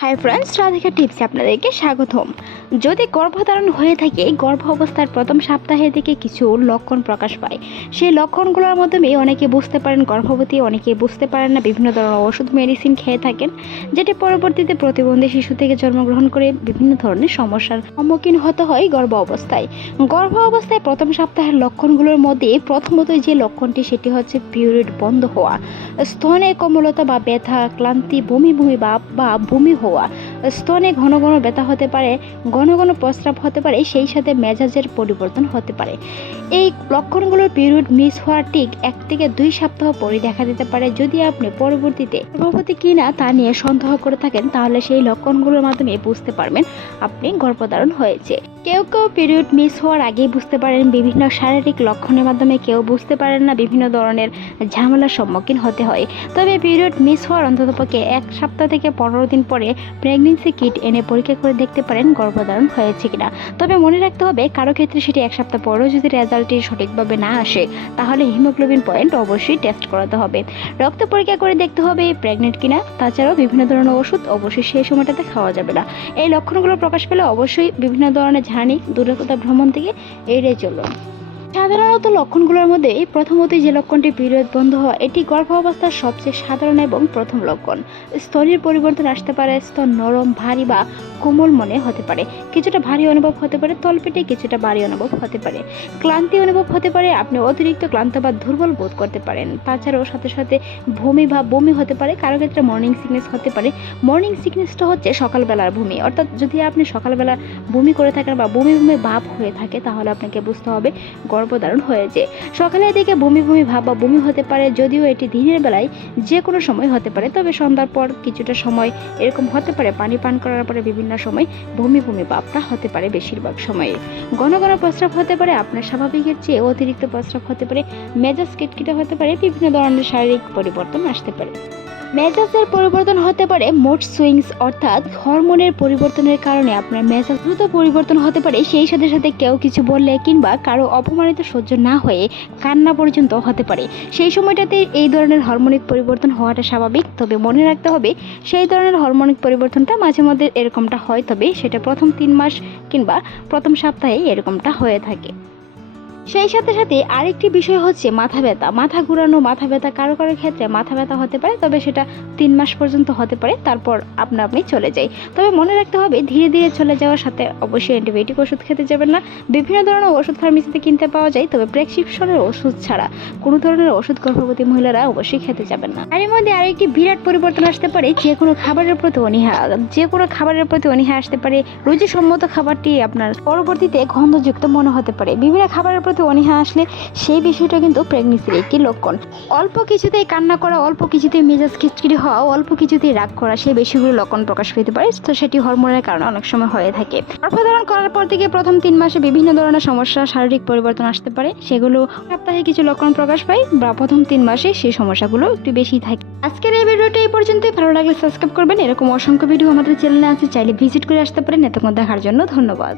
Hi friends Radhika টিপসে আপনাদেরকে স্বাগতম। যদি গর্ভধারণ হয়ে থাকে, গর্ভ অবস্থার প্রথম সপ্তাহে থেকে কিছু লক্ষণ প্রকাশ পায়। সেই লক্ষণগুলোর মাধ্যমে অনেকে বুঝতে পারেন, গর্ভবতী অনেকে বুঝতে পারেন না, বিভিন্ন ধরনের ওষুধ মেডিসিন খেয়ে থাকেন, যেটি পরবর্তীতে প্রতিবন্ধী শিশু থেকে জন্মগ্রহণ করে বিভিন্ন ধরনের সমস্যার সম্মুখীন হতে হয় গর্ভ অবস্থায়। গর্ভ অবস্থায় প্রথম সপ্তাহের লক্ষণগুলোর মধ্যে প্রথমত যে লক্ষণটি, সেটি হচ্ছে পিরিয়ড বন্ধ হওয়া। স্তনে কোমলতা বা ব্যথা, ক্লান্তি, বমি বমি বা বা বমি হওয়া। স্তনে ঘন ঘন ব্যথা হতে পারে, ঘন ঘন প্রস্রাব হতে পারে, সেই সাথে মেজাজের পরিবর্তন হতে পারে। এই লক্ষণগুলোর পিরিয়ড মিস হওয়া ঠিক এক থেকে দুই সপ্তাহ পরে দেখা দিতে পারে। যদি আপনি পরবর্তীতে গর্ভবতী কিনা তা নিয়ে সন্দেহ করে থাকেন, তাহলে সেই লক্ষণগুলোর মাধ্যমে বুঝতে পারবেন আপনি গর্ভধারণ হয়েছে। কেউ কেউ পিরিয়ড মিস হওয়ার আগেই বুঝতে পারেন বিভিন্ন শারীরিক লক্ষণের মাধ্যমে কেউ বুঝতে পারেন না বিভিন্ন ধরনের ঝামেলার সম্মুখীন হতে হয়। তবে পিরিয়ড মিস হওয়ার অন্ততপক্ষে এক সপ্তাহ থেকে পনেরো দিন পরে প্রেগনেন্সি কিট এনে পরীক্ষা করে দেখতে পারেন গর্ভধারণ হয়েছে কিনা। তবে মনে রাখতে হবে, কারও ক্ষেত্রে সেটি এক সপ্তাহ পরেও যদি রেজাল্টটি সঠিকভাবে না আসে, তাহলে হিমোগ্লোবিন পয়েন্ট অবশ্যই টেস্ট করাতে হবে। রক্ত পরীক্ষা করে দেখতে হবে প্রেগনেন্ট কিনা, তাছাড়াও বিভিন্ন ধরনের ওষুধ অবশ্যই সেই সময়টাতে খাওয়া যাবে না। এই লক্ষণগুলো প্রকাশ পেলে অবশ্যই বিভিন্ন ধরনের ঝানি কোথাও ভ্রমণ থেকে এড়িয়ে চলুন। সাধারণত লক্ষণগুলোর মধ্যে প্রথমত যে লক্ষণটি পিরিয়ড বন্ধ হওয়া, এটি গর্ভ অবস্থার সবচেয়ে সাধারণ এবং প্রথম লক্ষণ। স্তনের পরিবর্তন আসতে পারে, স্তন নরম, ভারী বা কোমল মনে হতে পারে। কিছুটা ভারী অনুভব হতে পারে, তলপেটে কিছুটা ভারী অনুভব হতে পারে। ক্লান্তি অনুভব হতে পারে, আপনি অতিরিক্ত ক্লান্ত বা দুর্বল বোধ করতে পারেন। তাছাড়াও সাথে সাথে বমি বা বমি হতে পারে, কারও ক্ষেত্রে মর্নিং সিকনেস হতে পারে। মর্নিং সিকনেসটা হচ্ছে সকালবেলার বমি। অর্থাৎ যদি আপনি সকালবেলা বমি করে থাকেন বা বমি বমি ভাব হয়ে থাকে, তাহলে আপনাকে বুঝতে হবে গর্ভধারণ হয়েছে। সকালের দিকে বমি বমি ভাব বা বমি হতে পারে, যদিও এটি দিনের বেলায় যে কোনো সময় হতে পারে। তবে সন্ধ্যার পর কিছুটা সময় এরকম হতে পারে। পানি পান করার পরে বিভিন্ন সময় বমি বমি ভাবটা হতে পারে বেশিরভাগ সময়ে। ঘন ঘন প্রস্রাব হতে পারে, আপনার স্বাভাবিকের চেয়ে অতিরিক্ত প্রস্রাব হতে পারে। মেজাজ কিটকিটে হতে পারে, বিভিন্ন ধরনের শারীরিক পরিবর্তন আসতে পারে। মেজাজের পরিবর্তন হতে পারে মোট সুইংস অর্থাৎ হরমোনের পরিবর্তনের কারণে আপনার মেজাজ দ্রুত পরিবর্তন হতে পারে। সেই সাথে সাথে কেউ কিছু বললে কিংবা কারও অপমানিত সহ্য না হয়ে কান্না পর্যন্ত হতে পারে। সেই সময়টাতে এই ধরনের হরমোনিক পরিবর্তন হওয়াটা স্বাভাবিক। তবে মনে রাখতে হবে, সেই ধরনের হরমোনিক পরিবর্তনটা মাঝে মধ্যে এরকমটা হয়, তবে সেটা প্রথম তিন মাস কিংবা প্রথম সপ্তাহে এরকমটা হয়ে থাকে। সেই সাথে সাথে আরেকটি বিষয় হচ্ছে মাথা ব্যথা। মাথা ঘুরানো, মাথা ব্যথা কারও কারও ক্ষেত্রে মাথা ব্যথা হতে পারে, তবে সেটা তিন মাস পর্যন্ত হতে পারে, তারপর আপনা আপনি চলে যায় তবে মনে রাখতে হবে, ধীরে ধীরে চলে যাওয়ার সাথে অবশ্যই অ্যান্টিবায়োটিক ওষুধ খেতে যাবেন না। বিভিন্ন ধরনের ওষুধ ফার্মেসিতে কিনতে পাওয়া যায়, তবে প্রেসক্রিপশনের ওষুধ ছাড়া কোনো ধরনের ওষুধ গর্ভবতী মহিলারা অবশ্যই খেতে যাবেন না। এর মধ্যে আরেকটি বিরাট পরিবর্তন আসতে পারে, যে কোনো খাবারের প্রতি অনীহা, যে কোনো খাবারের প্রতি অনীহা আসতে পারে। রুচিসম্মত খাবারটি আপনার পরবর্তীতে গন্ধযুক্ত মনে হতে পারে। বিভিন্ন খাবারের প্রতি অনীহা আসলে সেই বিষয়টা কিন্তু প্রেগনেন্সির একটি লক্ষণ। অল্প কিছুতেই কান্না করা, অল্প কিছুতেই মেজাজ খিচকিরি হওয়া, অল্প কিছুতেই রাগ করা সেই বেশিগুলো লক্ষণ প্রকাশ পেতে পারে। তো সেটি হরমোনের কারণে অনেক সময় হয়ে থাকে। গর্ভধারণ করার পর থেকে প্রথম তিন মাসে বিভিন্ন ধরনের সমস্যা, শারীরিক পরিবর্তন আসতে পারে। সেগুলো সপ্তাহে কিছু লক্ষণ প্রকাশ পায় বা প্রথম তিন মাসে সেই সমস্যাগুলো একটু বেশি থাকে। আজকের এই ভিডিওটা এই পর্যন্তই। ভালো লাগলে সাবস্ক্রাইব করবেন। এরকম অসংখ্য ভিডিও আমাদের চ্যানেলে আছে। চাইলে ভিজিট করে আসতে পারেন। এতক্ষণ দেখার জন্য ধন্যবাদ।